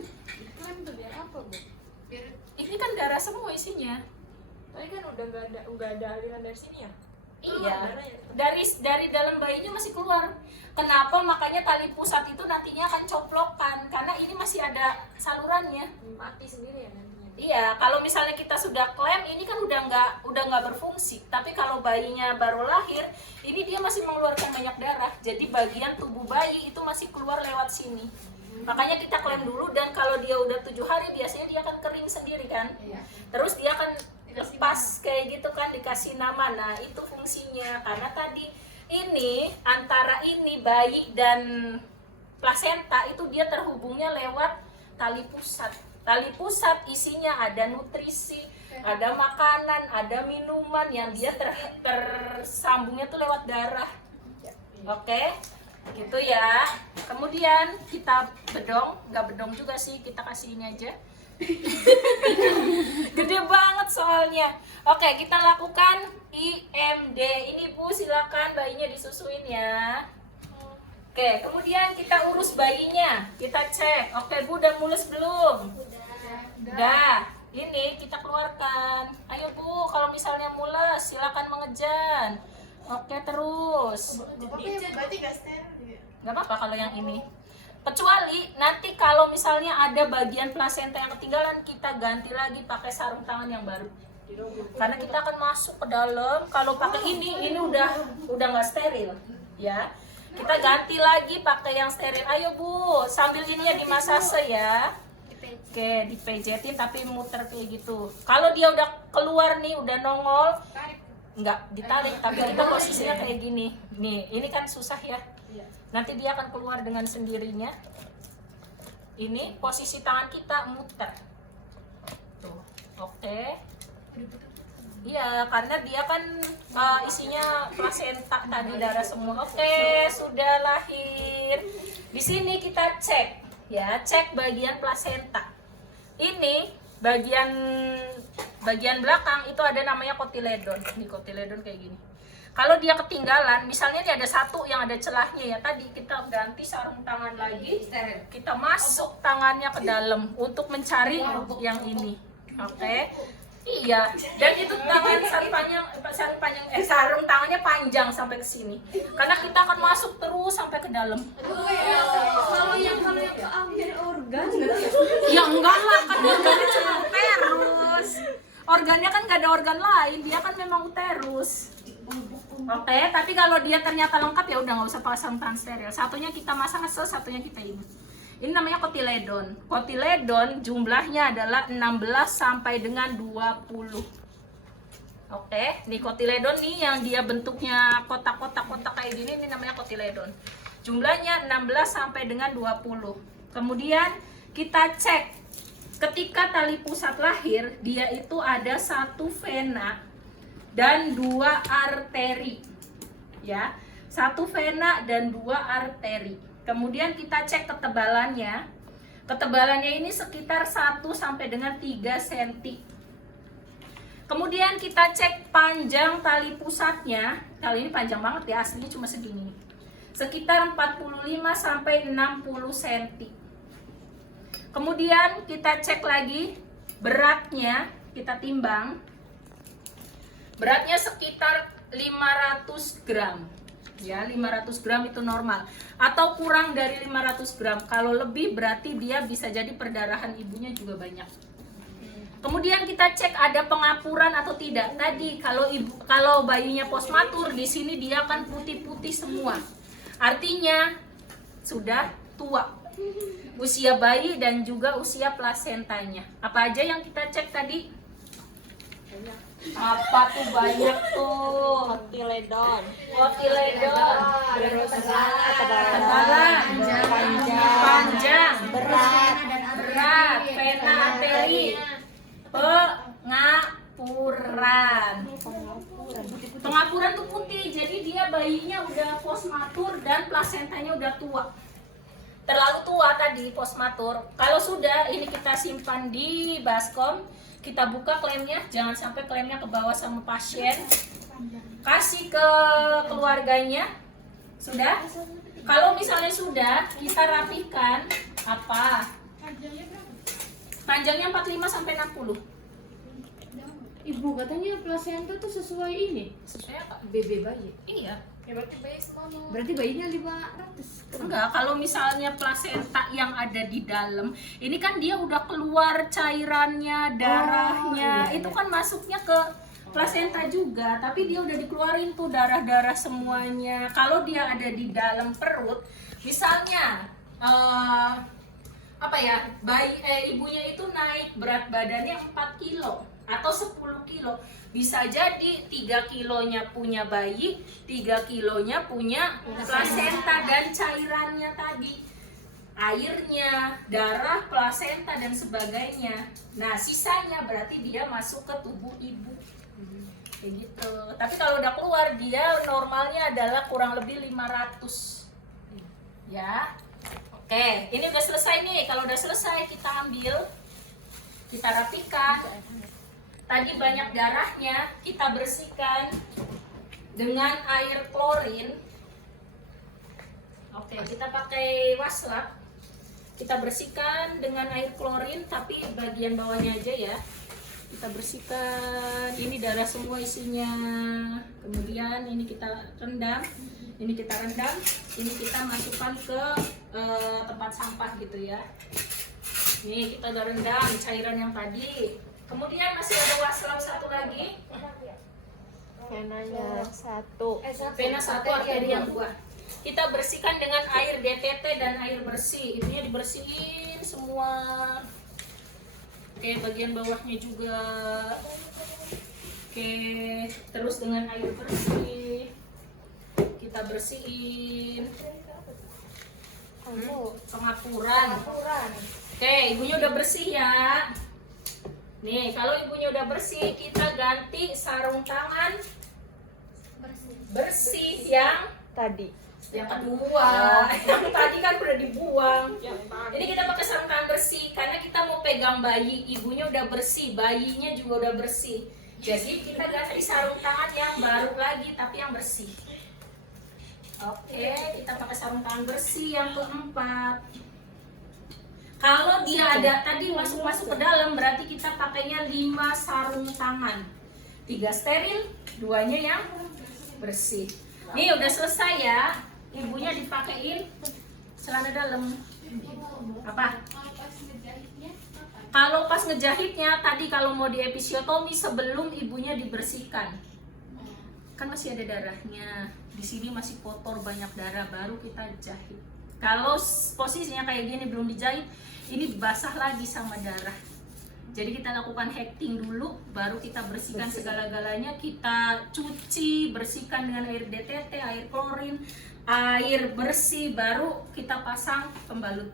Kan tuh biar apa, Bu? Biar ini kan darah semua isinya. tadi kan udah nggak ada aliran dari sini ya? Iya. Dari dalam bayinya masih keluar. Kenapa? Makanya tali pusat itu nantinya akan coplokan karena ini masih ada salurannya. Mati sendiri ya nantinya. Iya, kalau misalnya kita sudah klem, ini kan udah nggak berfungsi. Tapi kalau bayinya baru lahir, ini dia masih mengeluarkan banyak darah. Jadi bagian tubuh bayi itu masih keluar lewat sini. Makanya kita klem dulu, dan kalau dia udah 7 hari biasanya dia akan kering sendiri kan. Terus dia akan lepas kayak gitu kan, dikasih nama. Nah, itu fungsinya. Karena tadi ini antara ini bayi dan plasenta itu dia terhubungnya lewat tali pusat. Tali pusat isinya ada nutrisi, ada makanan, ada minuman yang dia tersambungnya tuh lewat darah. Oke, gitu ya. Kemudian kita bedong, nggak bedong juga sih, kita kasih ini aja. Gede banget soalnya. Oke, kita lakukan IMD. Ini Bu, silakan bayinya disusuin ya. Oke, kemudian kita urus bayinya. Kita cek. Oke, Bu, udah mulus belum? Udah. Ini kita keluarkan. Ayo Bu, kalau misalnya mulus silakan mengejan. Oke, terus. Berarti nggak steril juga? Nggak apa-apa kalau yang ini. Kecuali nanti kalau misalnya ada bagian plasenta yang ketinggalan, kita ganti lagi pakai sarung tangan yang baru. Karena kita akan masuk ke dalam. Kalau pakai ini udah nggak steril, ya. Kita ganti lagi pakai yang steril. Ayo Bu, sambil ininya dimasase ya. Oke, dipejetin tapi muter kayak gitu. Kalau dia udah keluar nih, udah nongol, nggak ditarik, tapi kita posisinya kayak gini. Nih, ini kan susah ya. Nanti dia akan keluar dengan sendirinya. Ini posisi tangan kita muter. Tuh, oke. Iya, karena dia kan isinya plasenta tadi, darah semua. Oke, sudah lahir. Di sini kita cek, ya, cek bagian plasenta. Ini bagian belakang itu ada namanya kotiledon. Nih kotiledon kayak gini. Kalau dia ketinggalan, misalnya ini ada satu yang ada celahnya ya, tadi kita ganti sarung tangan lagi, kita masuk tangannya ke dalam untuk mencari yang ini. Oke. Iya, dan itu sarung tangannya panjang sampai ke sini. Karena kita akan masuk terus sampai ke dalam. Kalau yang keambil organ Ya enggak lah, kan organnya cuma uterus. Organnya kan nggak ada organ lain, dia kan memang uterus. Oke, tapi kalau dia ternyata lengkap ya udah nggak usah pasang tangan steril. Satunya kita masang, satunya kita ini. Ini namanya kotiledon. Kotiledon jumlahnya adalah 16 sampai dengan 20. Oke, nih kotiledon nih yang dia bentuknya kotak-kotak kayak gini, ini namanya kotiledon. Jumlahnya 16 sampai dengan 20. Kemudian kita cek ketika tali pusat lahir, dia itu ada 1 vena dan 2 arteri. Ya, 1 vena dan 2 arteri. Kemudian kita cek ketebalannya. Ketebalannya ini sekitar 1 sampai dengan 3 cm. Kemudian kita cek panjang tali pusatnya. Kali ini panjang banget ya, aslinya cuma segini. Sekitar 45 sampai 60 cm. Kemudian kita cek lagi beratnya, kita timbang. Beratnya sekitar 500 gram. Ya, 500 gram itu normal. Atau kurang dari 500 gram. Kalau lebih berarti dia bisa jadi perdarahan ibunya juga banyak. Kemudian kita cek ada pengapuran atau tidak. Tadi kalau bayinya postmatur di sini dia akan putih-putih semua. Artinya sudah tua. Usia bayi dan juga usia plasentanya. Apa aja yang kita cek tadi? Apa tuh banyak tuh? Kotiledon. Kotiledon, ketebalan, panjang, berat, vena arteri, pengapuran. Pengapuran tuh putih, jadi dia bayinya udah postmatur dan plasentanya udah tua. Terlalu tua tadi postmatur. Kalau sudah, ini kita simpan di baskom. Kita buka klemnya, jangan sampai klemnya ke bawah sama pasien. Kasih ke keluarganya. Sudah? Kalau misalnya sudah, kita rapikan apa? Panjangnya 45 sampai 60. Ibu katanya plasenta tuh sesuai ini. Sesuai apa? BB bayi. Iya. Ya berarti bayi semua mau. Berarti bayinya 500. Enggak, kalau misalnya plasenta yang ada di dalam, ini kan dia udah keluar cairannya, darahnya, itu kan masuknya ke plasenta juga, tapi dia udah dikeluarin tuh darah-darah semuanya. Kalau dia ada di dalam perut, misalnya ibunya itu naik berat badannya 4 kilo atau 10 kilo, bisa jadi 3 kilonya punya bayi, 3 kilonya punya plasenta dan cairannya tadi, airnya, darah, plasenta dan sebagainya. Nah, sisanya berarti dia masuk ke tubuh ibu. Kayak gitu. Tapi kalau udah keluar, dia normalnya adalah kurang lebih 500. Ya. Oke, ini udah selesai nih. Kalau udah selesai, kita ambil, kita rapikan. Tadi banyak darahnya, kita bersihkan dengan air klorin. Oke, kita pakai waslap. Kita bersihkan dengan air klorin, tapi bagian bawahnya aja ya. Kita bersihkan, ini darah semua isinya. Kemudian ini kita rendam, ini kita rendam, ini kita masukkan ke tempat sampah gitu ya. Ini kita udah rendam cairan yang tadi. Kemudian masih ada waslap satu lagi. Venanya satu. Vena satu, arteri yang 2. Kita bersihkan dengan air DTT dan air bersih. Ininya dibersihin semua. Oke, bagian bawahnya juga. Oke, terus dengan air bersih kita bersihin. Pengapuran. Oke, ibunya udah bersih ya. Nih, kalau ibunya udah bersih, kita ganti sarung tangan bersih yang Tadi. yang kedua. Yang tadi kan udah dibuang. Ini kita pakai sarung tangan bersih karena kita mau pegang bayi, ibunya udah bersih, bayinya juga udah bersih. Jadi kita ganti sarung tangan yang baru lagi tapi yang bersih. Oke, kita pakai sarung tangan bersih yang keempat. Kalau dia ada tadi masuk ke dalam, berarti kita pakainya 5 sarung tangan. 3 steril, 2-nya yang bersih. Nih udah selesai ya. Ibunya dipakein celana dalam. Apa? Kalau pas ngejahitnya tadi, kalau mau di episiotomi sebelum ibunya dibersihkan, kan masih ada darahnya. Di sini masih kotor, banyak darah, baru kita jahit. Kalau posisinya kayak gini belum dijahit, ini basah lagi sama darah. Jadi kita lakukan hekting dulu, baru kita bersihkan segala-galanya. Kita cuci, bersihkan dengan air DTT, air klorin, air bersih, baru kita pasang pembalut.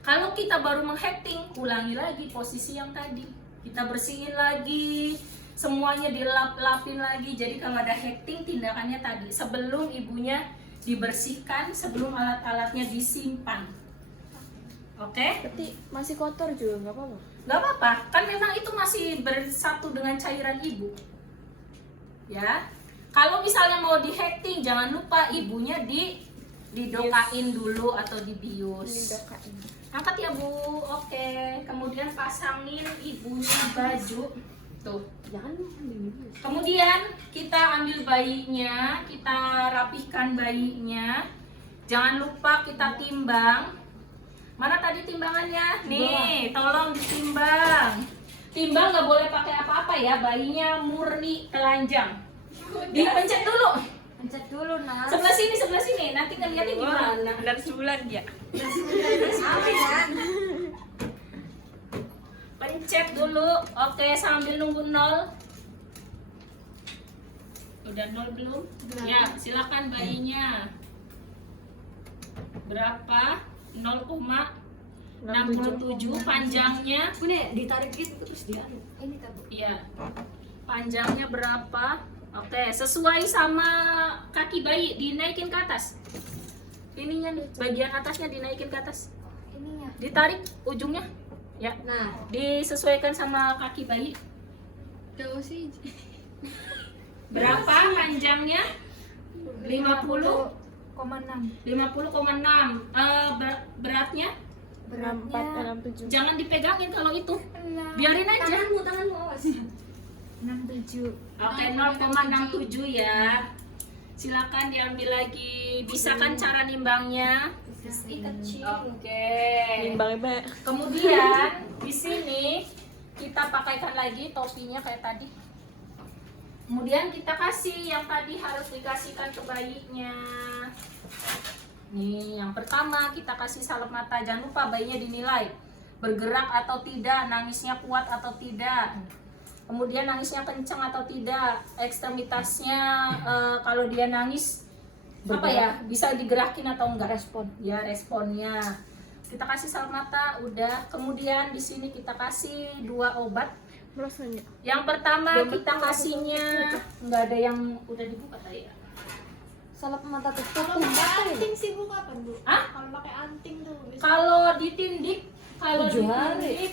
Kalau kita baru menghekting, ulangi lagi posisi yang tadi. Kita bersihin lagi, semuanya dilap-lapin lagi. Jadi kalau ada hekting, tindakannya tadi sebelum ibunya dibersihkan, sebelum alat-alatnya disimpan. Oke? Berarti masih kotor juga nggak apa-apa? Nggak apa-apa, kan memang itu masih bersatu dengan cairan ibu. Ya, kalau misalnya mau di hekting, jangan lupa ibunya didokain dulu atau dibius. Angkat ya Bu. Oke, kemudian pasangin ibunya baju. Tuh. Jangan Kemudian kita ambil bayinya, kita rapihkan bayinya. Jangan lupa kita timbang. Mana tadi timbangannya? Nih, tolong ditimbang. Timbang nggak boleh pakai apa-apa ya, bayinya murni telanjang. Dipencet dulu. Pencet dulu, Nas. Sebelah sini. Nanti ngeliatnya gimana? Benar sebulan dia. Pencet dulu. Oke, sambil nunggu 0. Udah 0 belum? Ya, silakan bayinya. Berapa? 0,67 panjangnya. Ini ditarik gitu terus dia. Ini tabu. Iya. Panjangnya berapa? Oke, sesuai sama kaki bayi, dinaikin ke atas. Ininya nih, bagian atasnya dinaikin ke atas. Ininya. Ditarik ujungnya. Ya. Nah, Disesuaikan sama kaki bayi. Jauh sih. Berapa panjangnya? 50,6. 50,6. Beratnya? beratnya 67. Jangan dipegangin kalau itu. Biarin aja. tanganmu awas. 67. Oke, 0,67 ya. Silakan diambil lagi. Bisa kan cara nimbangnya? Kecil. Oke. Nimbangnya Mbak. Kemudian di sini kita pakaikan lagi topinya kayak tadi. Kemudian kita kasih yang tadi harus dikasihkan ke bayinya. Nih, yang pertama kita kasih salep mata. Jangan lupa bayinya dinilai bergerak atau tidak, nangisnya kuat atau tidak. Kemudian nangisnya kencang atau tidak, ekstremitasnya kalau dia nangis apa ya, bisa digerakin atau enggak, ya responnya. Kita kasih salep mata udah. Kemudian di sini kita kasih 2 obat. Rasanya. Yang pertama kita kasihnya nggak ada yang udah dibuka tadi ya. Salep mata tutup. Kalau pakai anting sih Bu kapan Bu? Hah? Kalau pakai anting tuh. Kalau ditindik, 7 hari.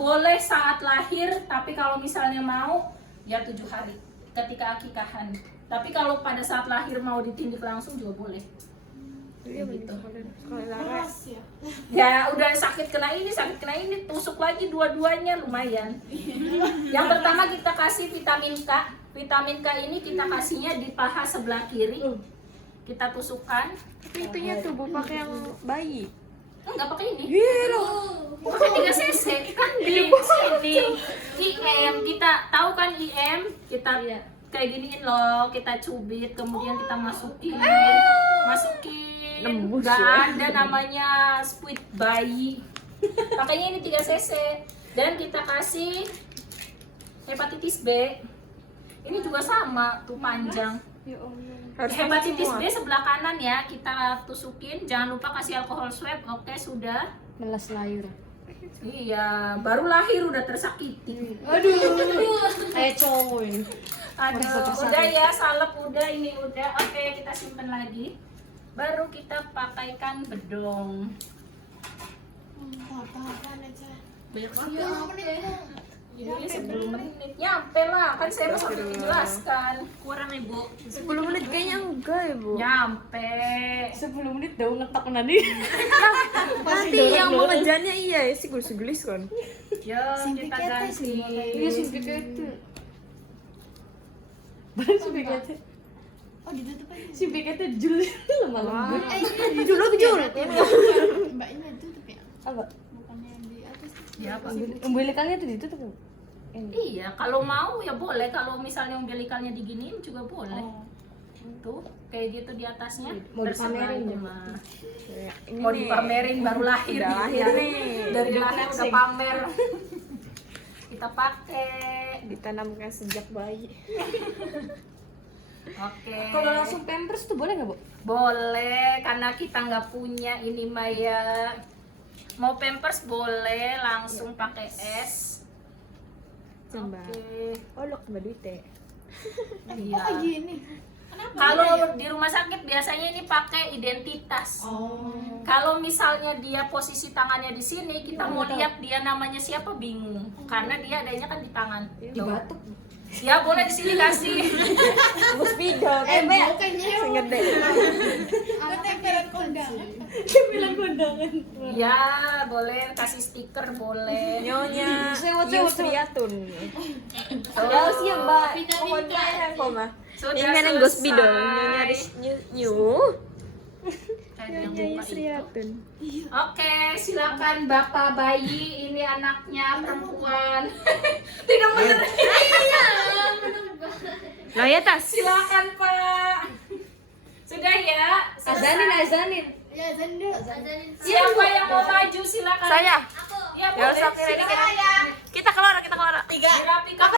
Boleh saat lahir, tapi kalau misalnya mau ya 7 hari ketika akikahan. Tapi kalau pada saat lahir mau ditindik langsung juga boleh. Iya Gitu. Sekali laras ya. Ya udah sakit kena ini, tusuk lagi dua-duanya lumayan. Yang pertama kita kasih vitamin K. Vitamin K ini kita kasihnya di paha sebelah kiri. Kita tusukkan. Tapi itunya tuh Bu pakai yang bayi. Enggak pakai ini. Pakai 3 cc kan di sini. IM kita tahu kan IM? Kita kayak giniin loh, kita cubit, kemudian kita masukin. Nembus Nggak ya. ada namanya squid bayi. Pakainya ini 3 cc. Dan kita kasih hepatitis B. Ini juga sama tuh panjang. Ya Allah. Hepatitis B sebelah kanan ya, kita tusukin. Jangan lupa kasih alkohol swab. Oke, sudah. Melas lahir. Iya, baru lahir udah tersakiti. Kayak cowok ini. Aduh, udah ya, salep udah, ini udah. Oke, kita simpen lagi. Baru kita pakaikan bedong. Banyak banget. Ini 10 menit. Nyampe lah, kan saya mau sampai menjelaskan. Kurang Ibu. 10 menit kayaknya enggak ya Bu. Nyampe. 10 menit daun ngetok nanti. Nanti yang mau ngejannya iya ya sih gulis kan. Yo, kita ganti. Iya simpikan itu. Baru simpikatnya. Oh ditutup aja. Simpikatnya jul lama-lama. Dulu jul. Mbaknya tutup ya? Apa? Bukannya di atas. Ya, apa? Umbilikalnya tuh ditutup. Iya, kalau mau ya boleh. Kalau misalnya umbilikalnya diginiin juga boleh. Tuh, kayak gitu di atasnya. Mau Terserah dipamerin itu ya? mah. Ini Mau dipamerin baru lahir. Udah gitu lahir ya. nih. Dari lahir udah pamer. Kita pakai. Ditanamkan sejak bayi. Oke. Kalau langsung pampers tuh boleh nggak Bu? Boleh, karena kita nggak punya ini Maya. Mau pampers boleh, langsung pakai es. Coba. Oke. Oh lo kembali teh. Iya. Gini. Kalau di rumah sakit biasanya ini pakai identitas. Kalau misalnya dia posisi tangannya di sini, kita mau lihat dia namanya siapa bingung, karena dia adanya kan di tangan. Dibatuk. Ya boleh di sini kasih. Bos video kan ya. Sing gede. Bilang kondangan. Ya boleh kasih stiker boleh. Nyonya Sewot. Yusriatun. Ya usia Mbak. Mohon yang koma. Sudah Ini yang Gos selesai. Bidol Nyonya Nyu. Nyonya Yusriatun. Oke, silakan Bapak bayi, ini anaknya perempuan. Tidak benar. Iya, Nah ya tas. silakan Pak. Sudah ya. selesai. Azanin. Siapa yang mau maju silakan. Saya. Ya Ya boleh. usah ini kita keluar. Dirapikan.